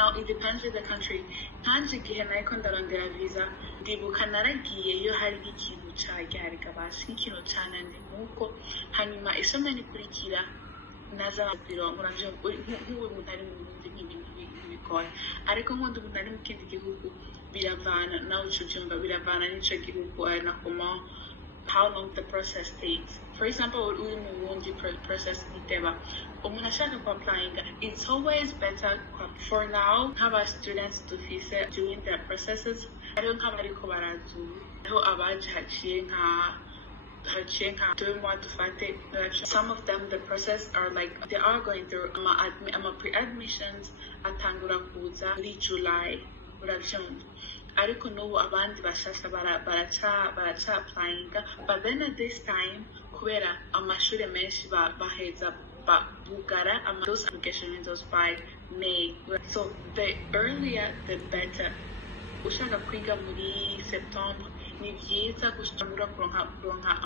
Now it depends with the country. Nanje igihe nariko ndarondera visa ndibuka naragiyeyo hari ikintu caryarika basi nk'ikintu cananiye nk'uko hanyuma isomo rikurikira naza bironka nk'uwo muntu ari mu Burundi n'ibintu bikora ariko nk'undi umuntu ari mu kindi gihugu biravana nawe uco vyumva biravana n'ico gihugu ari na comment how long the process takes. For example, uri mu Burundi process iteba umuntu ashaka ku applying, it's always better for now nk'aba students dufise doing their processes ariho nk'abariko barazura aho abaje haciye nka 2 mois dufate. Some of them the process are like they are going through pre-admissions atangura kuza muri July uravyumva ariko n'ubu abandi bashasha baraca applying, but then at this time kubera amashuri menshi baheza bugara those application windows by May, so the earlier the better. Ushaka kwiga muri September ni vyiza gushobora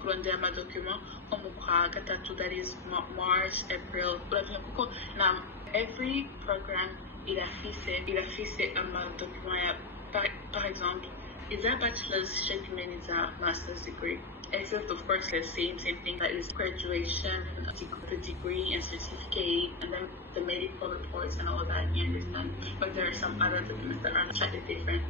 kurondera amadokuma nko mu kwa gatatu, that is March, April, kuko na every program irafise amadokuma ya par exemple is a bachelor's shipment is a master's degree, except of course the same thing that is graduation, the degree and certificate, and then the medical reports and all that, you understand, but there are some other documents that are slightly different,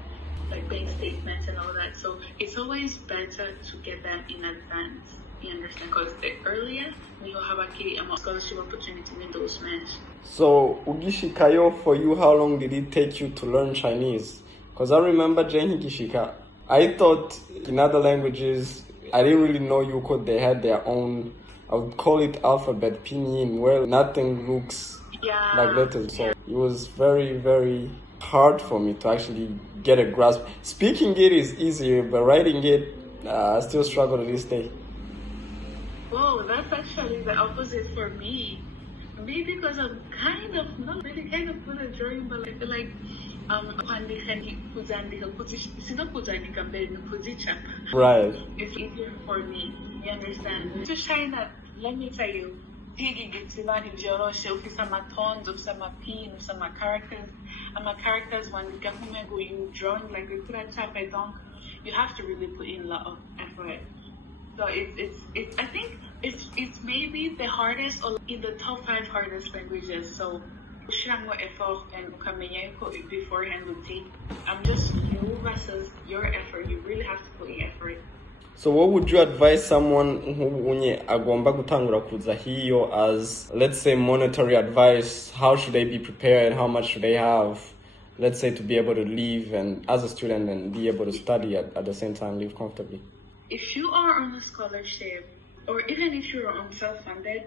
like bank statements and all that. So it's always better to get them in advance, you understand, because the earlier you have a scholarship opportunity windows mesh. So Ugishikayo, for you, how long did it take you to learn Chinese? Because I remember Jenny Gishika, I thought in other languages I didn't really know they had their own, I would call it alphabet, pinyin, where nothing looks like letters. So it was very, very hard for me to actually get a grasp. Speaking it is easier, but writing it, I still struggle to this day. Whoa, that's actually the opposite for me. Maybe because I'm not really kind of good at drawing, but I feel like right. It's easier for me, you understand? To China, let me tell you, some tones, some pin, some characters, characters when you drawing like you have to really put in a lot of effort. So it's I think it's maybe the hardest or in the top 5 hardest languages. So effort and beforehand would take. I'm just you versus your effort. You really have to put in effort. So what would you advise someone who agomba gutangura kuza hiyo as, let's say, monetary advice? How should they be prepared? How much should they have, let's say, to be able to live and as a student and be able to study at the same time, live comfortably? If you are on a scholarship, or even if you're on self-funded,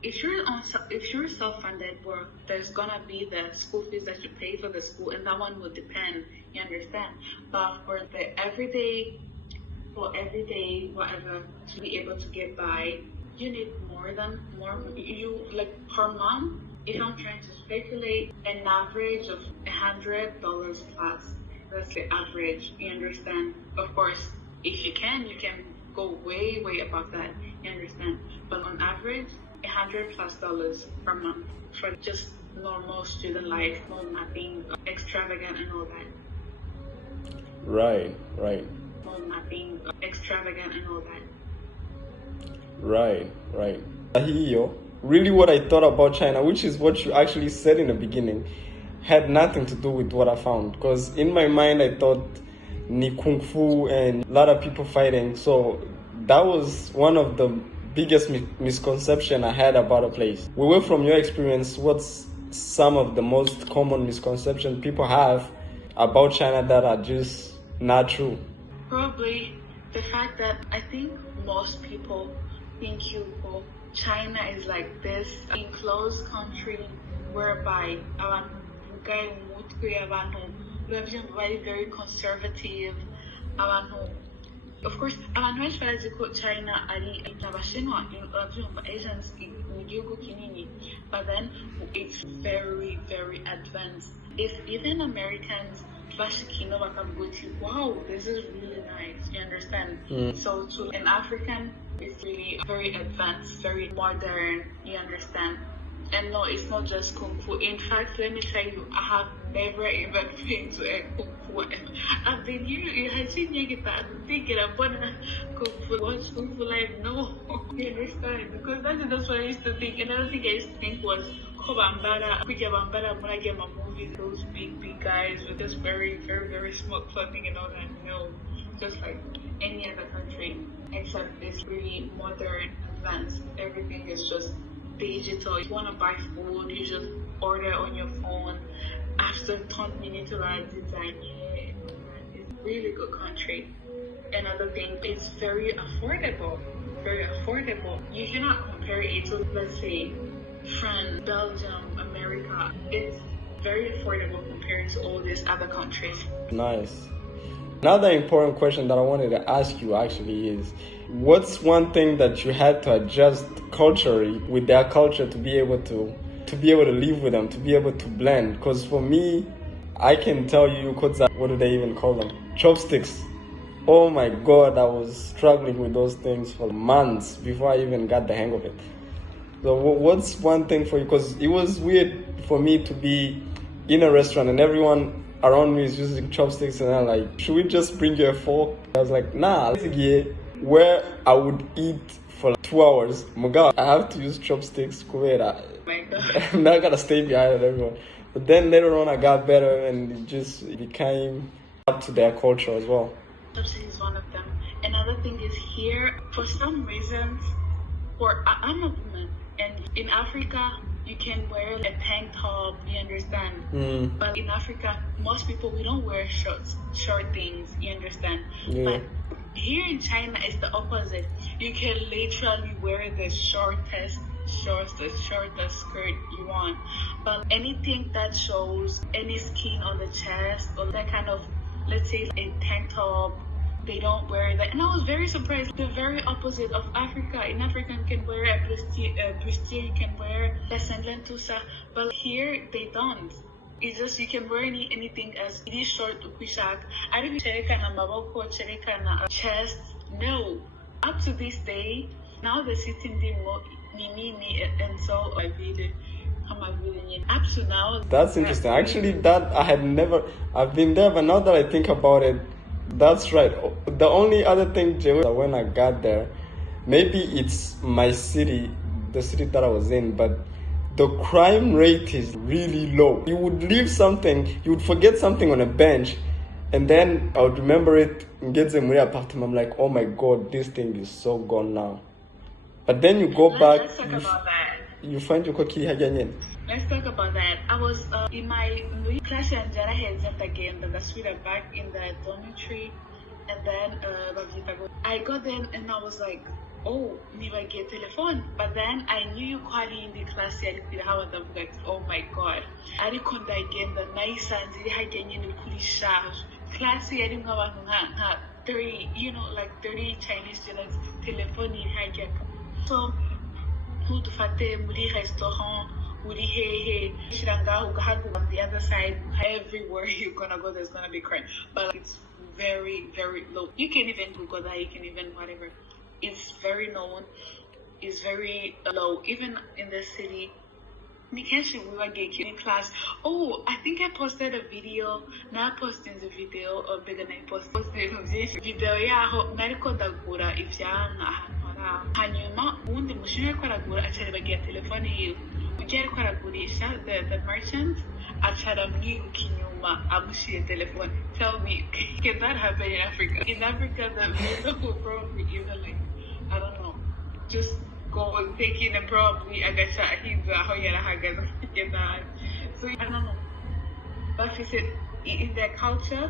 if you're self-funded, well, there's gonna be the school fees that you pay for the school, and that one will depend. You understand? But for the everyday whatever, to be able to get by, you need more. You like per month. If I'm trying to speculate, an average of $100 plus. That's the average. You understand? Of course, if you can go way above that. You understand? But on average, $100+ per month for just normal student life, nothing extravagant and all that. Right. Nothing extravagant and all that. Right. Really what I thought about China, which is what you actually said in the beginning, had nothing to do with what I found. Because in my mind, I thought ni kung fu and a lot of people fighting. So that was one of the biggest misconception I had about a place. We were, from your experience, what's some of the most common misconceptions people have about China that are just not true? Probably the fact that I think most people think China is like this enclosed country whereby very, very conservative. Of course, China Asians but then it's very, very advanced. If even Americans, wow, this is really nice, you understand? So to an African, it's really very advanced, very modern, you understand? And no, it's not just Kung Fu. In fact, let me tell you, I have never even been to a Kung Fu. I've been here, you have seen I'm thinking about Kung Fu. What's Kung Fu like? No. You understand? Because that's what I used to think. Another thing I used to think was, Kobambara, Kujabambara, when I get my movies, those big guys with this very, very, very small clothing and all that. No. Just like any other country, except it's really modern, advanced. Everything is just digital. If you want to buy food, you just order on your phone. After 10 minutes, you are designing. It's a really good country. Another thing, it's very affordable. Very affordable. You cannot compare it to, let's say, France, Belgium, America. It's very affordable compared to all these other countries. Nice. Another important question that I wanted to ask you actually is, what's one thing that you had to adjust culturally with their culture to be able to live with them, to be able to blend? Because for me, I can tell you, what do they even call them? Chopsticks. Oh my God, I was struggling with those things for months before I even got the hang of it. So what's one thing for you? Because it was weird for me to be in a restaurant and everyone around me is using chopsticks, and I'm like, should we just bring you a fork? I was like, nah. Where I would eat for 2 hours, I have to use chopsticks. I'm not gonna stay behind everyone. But then later on I got better and it just became up to their culture as well. Chopsticks is one of them. Another thing is here, for some reasons, I'm a woman, and in Africa, you can wear a tank top, you understand? But in Africa, most people, we don't wear short things, you understand? Yeah. But here in China, it's the opposite. You can literally wear the shortest skirt you want. But anything that shows any skin on the chest or that kind of, let's say, a tank top, they don't wear that. And I was very surprised. The very opposite of Africa. In Africa, you can wear a bustier, you can wear a sandal tusa. But here, they don't. It's just you can wear anything as it is short to kushak. I don't check on a maboko, check on a chest. No. Up to this day, now the sitting ni and so I did. Up to now. That's interesting. Actually, that I've been there, but now that I think about it, that's right. The only other thing, when I got there, maybe it's my city, the city that I was in, but the crime rate is really low. You would leave something, you would forget something on a bench, and then I would remember it and get them apartment. I'm like, oh my God, this thing is so gone now. But then you go back, Let's talk about that. You find your kokiri haganyen. Let's talk about that. I was in my class and Jara heads up again, the sweeter back in the dormitory, and then I got them and I was like, oh, never get telephone. But then I knew you calling in the class, like, oh my God. I didn't again the nice and they had in the charge. Class I didn't know 30, 30 Chinese students telephone in Hagen. So who to fate muri restaurant, muri hey, Shiranga on the other side, everywhere you're gonna go there's gonna be crime. But it's very, very low. You can even Google that, you can even whatever. It's very known, it's very low. Even in the city, we were in class. Oh, I think I posted a video. Now posting the video or bigger than posted the video. Yeah, medical dagura if hanyuma ubundi mushimwe ko aragura acara bagiye telefone yiwe ugiye ariko aragurisha the merchant acara mwiruka inyuma amushyire telefone. Tell me, can that happen in Africa? In Africa, the person will probably even like, I don't know, just go and take in and probably agacha ahinza aho yarahagaze get that. So I don't know. But she said in their culture,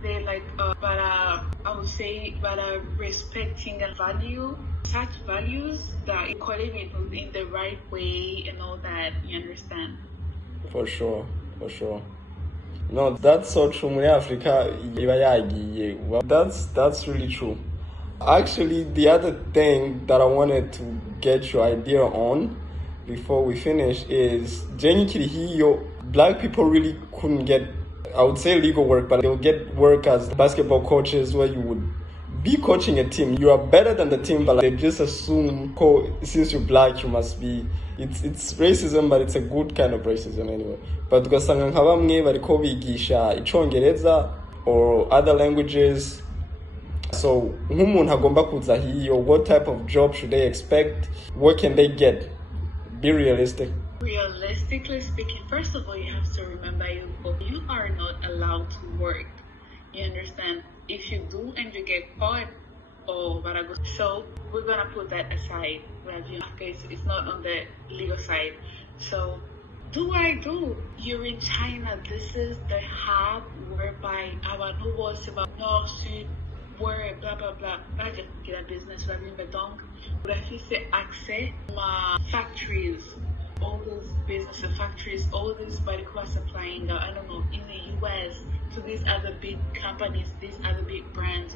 they like, but I would say, but respecting and value such values that calling it in the right way and all that. You understand? For sure. No, that's so true. In Africa, well, that's really true. Actually, the other thing that I wanted to get your idea on before we finish is black people really couldn't get, I would say, legal work, but they would get work as basketball coaches where you would be coaching a team. You are better than the team, but like, they just assume, since you're black, you must be. It's racism, but it's a good kind of racism anyway. But ugasanga nka bamwe bariko bigisha icongereza or other languages. So nk'umuntu agomba kuza hiyo, what type of job should they expect? What can they get? Be realistic. Realistically speaking, first of all, you have to remember you are not allowed to work. You understand? If you do and you get caught, so we're gonna put that aside. Okay, it's not on the legal side. So do what I do. You're in China. This is the hub whereby our new was about North, Sud, where blah blah blah. I just get a business. But if you say access my factories, all those business factories, all these medical supplying, I don't know, in the US to these other big companies, these other big brands.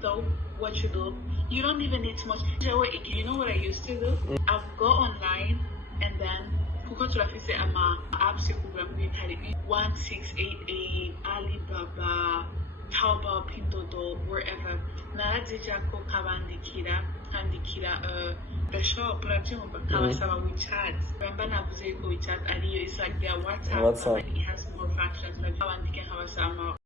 So what you do, you don't even need too much. You know what I used to do? I'll go online and then I'm a apps program with 1688 Alibaba, Taobao, Pinduoduo, wherever. Naradijako kabandikira the shop urabyumva kabasaba WeChat. Remember navuze ko WeChat ariyo is like their WhatsApp. It has more functions like kabandike kabasaba